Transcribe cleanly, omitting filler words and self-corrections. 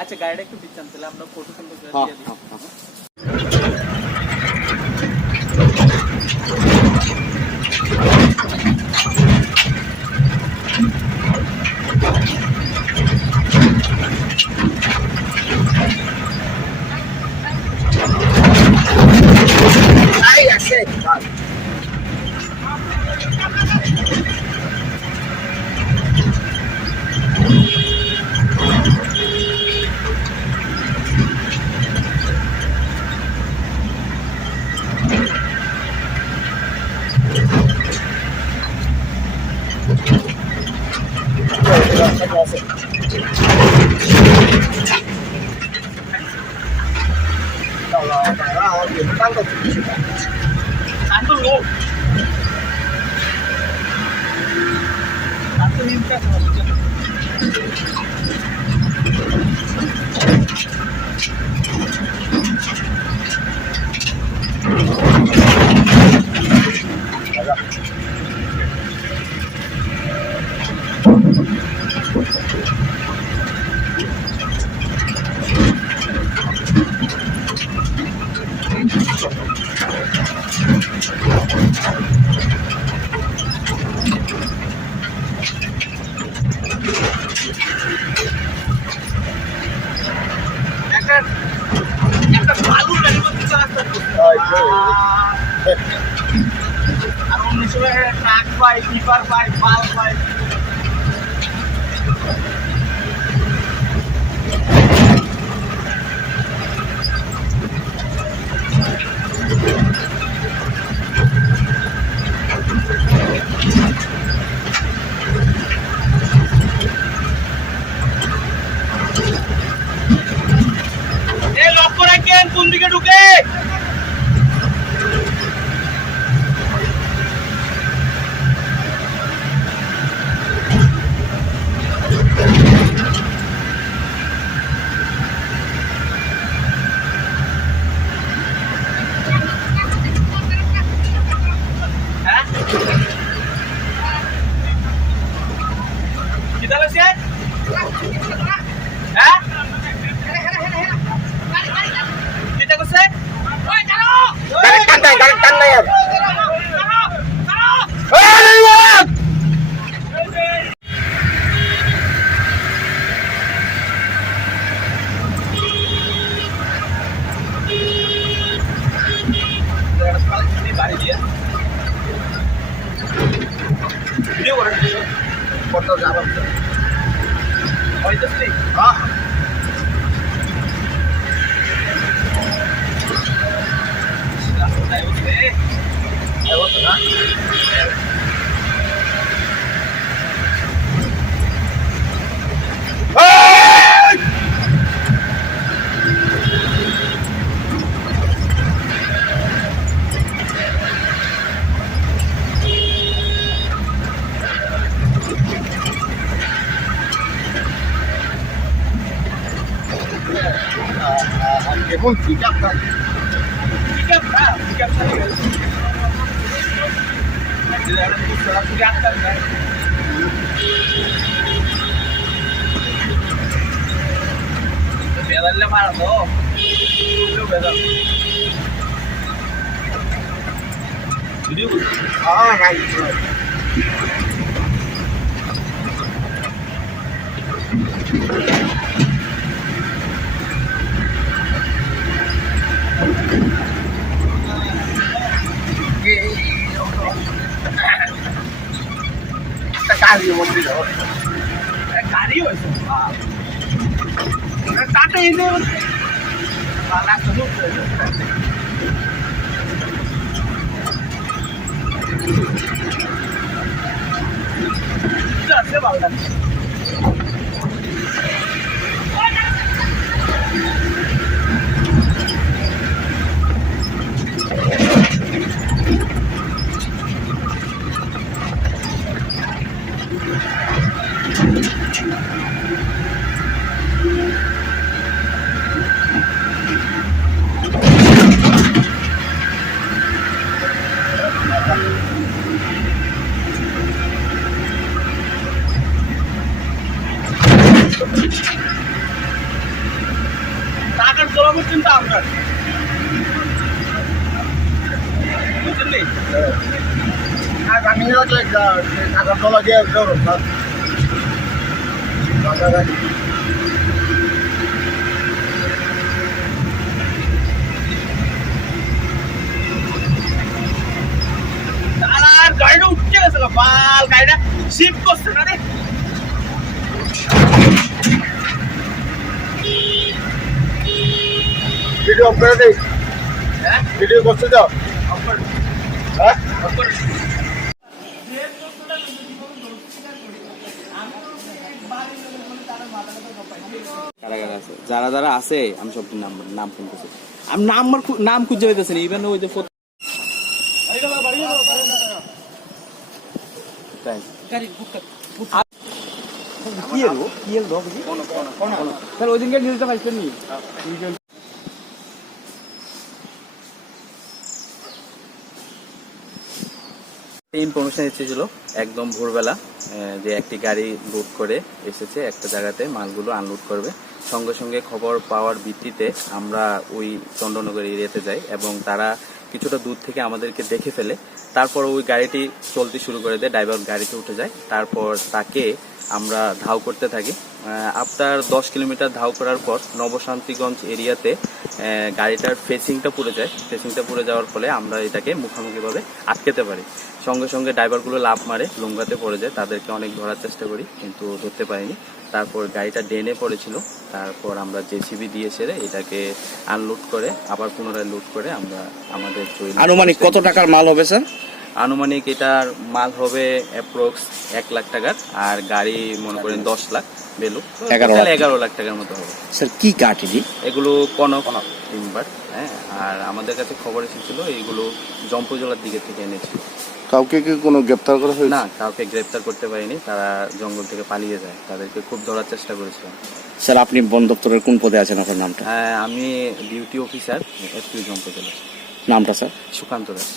আচ্ছা গাড়িটা একটু দিচ্ছেন তাহলে আমরা ফটো সুন্দর করে হ্যাঁ দিয়ে দিই। হ্যাঁ হ্যাঁ Satu lu. Satu minta sama. একটা বালুর গাড়ি করতে চালাতে আর অন্য সময় ট্রাক পাই টিপার পাই পাল পাই লক্ষ্য রাখেন কোন দিকে ঢুকে kita lihat hah kita ke sini woi taruh garik tanda ya বাড়ি দিয়ে ভিডিও করে ফটো যাবে হইতেছে হ্যাঁ এখন পিকআপ বেদালে মারা তো বেদাল ভিডিও হ্যাঁ রাইট গাড়ি মধ্যে যাও গাড়ি হয়েছে তাতে এই যে রাস্তা আছে ভালো লাগছে জলাপুর চিন্তা আপনার বুঝছেন নি? আর আমি হচ্ছে টাকা তোলা দিয়ে ধরুন আর গাড়িটা উঠে গেছে গো, বাল গাড়িটা শিফট করছে না রে। ভিডিও করে দিই হ্যাঁ ভিডিও করতে যাও অফার হ্যাঁ অফার কারা কারা আছে যারা যারা আছে আমি সব নাম শুনতেছি আমি নাম খুঁজে পেতেছি না ইভেন ওই যে তাই কি এলো কি এলো তাহলে ওই দিনকে নিউজটা পাইছেন নি ইনফরমেশন এসেছিল একদম ভোরবেলা যে একটি গাড়ি লোড করে এসেছে একটা জায়গাতে মালগুলো আনলোড করবে সঙ্গে সঙ্গে খবর পাওয়ার ভিত্তিতে আমরা ওই চন্দননগর এরিয়াতে যাই এবং তারা কিছুটা দূর থেকে আমাদেরকে দেখে ফেলে তারপর ওই গাড়িটি চলতে শুরু করে দেয় ড্রাইভার গাড়িতে উঠে যায় তারপর তাকে আমরা ধাও করতে থাকি আফটার 10 কিলোমিটার ধাও করার পর নবশান্তিগঞ্জ এরিয়াতে গাড়িটার ফেসিংটা পুড়ে যায় ফেসিংটা পুড়ে যাওয়ার ফলে আমরা এটাকে মুখোমুখিভাবে আটকাতে পারি সঙ্গে সঙ্গে ড্রাইভারগুলো লাফ মারে লুঙ্গাতে পড়ে যায় তাদেরকে অনেক ধরার চেষ্টা করি কিন্তু ধরতে পারিনি তারপর গাড়িটা ড্রেনে পড়েছিল তারপর আমরা জেসিবি দিয়ে সেরে এটাকে আনলোড করে আবার পুনরায় লোড করে আমরা আমাদের আনুমানিক কত টাকার মাল হবে স্যার আনুমানিক এটার মাল হবে অ্যাপ্রক্স 1 লাখ টাকার আর গাড়ি মনে করেন 10 লাখ ভ্যালু 11 লাখ টাকার মতো হবে স্যার কি কাঠ এটি এগুলো কনক টিম্বার হ্যাঁ আর আমাদের কাছে খবর এসেছিল এইগুলো জম্পুজলার দিকে থেকে এনেছিল কাউকে কি কোনো গ্রেপ্তার করা হয়েছে না কাউকে গ্রেপ্তার করতে পারিনি তারা জঙ্গল থেকে পালিয়ে যায় তাদেরকে খুব ধরার চেষ্টা করেছিলাম স্যার আপনি বন দপ্তরের কোন পদে আছেন আপনার নামটা হ্যাঁ আমি ডিউটি অফিসার এফপি জম্পুজলা নামটা স্যার সুকান্ত দাস